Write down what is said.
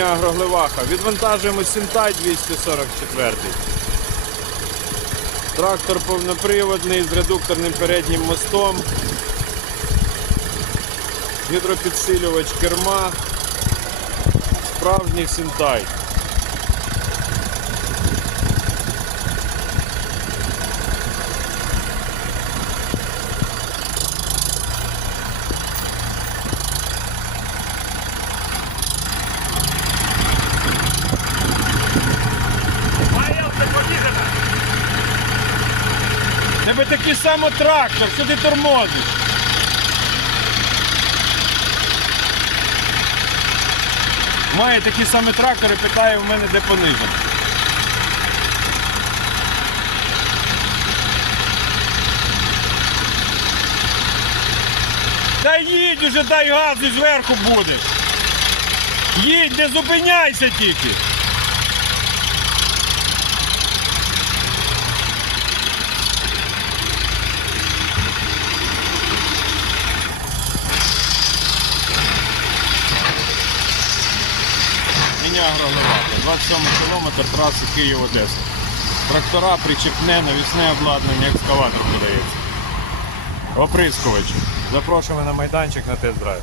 Агроглеваха. Відвантажуємо Сінтай 244. Трактор повноприводний з редукторним переднім мостом. Гідропідсилювач керма. Справжній Сінтай. Тебе такий само трактор, ти тормозиш? Має такі самі трактори, питає в мене, де понижено. Та їдь уже, дай газ і зверху будеш. Їдь, не зупиняйся тільки. Міня 27 кілометр траси Київ-Одеса. Трактора, причепне, навісне обладнання, екскаватор подається. Оприскувач. Запрошуємо на майданчик на тест-драйв.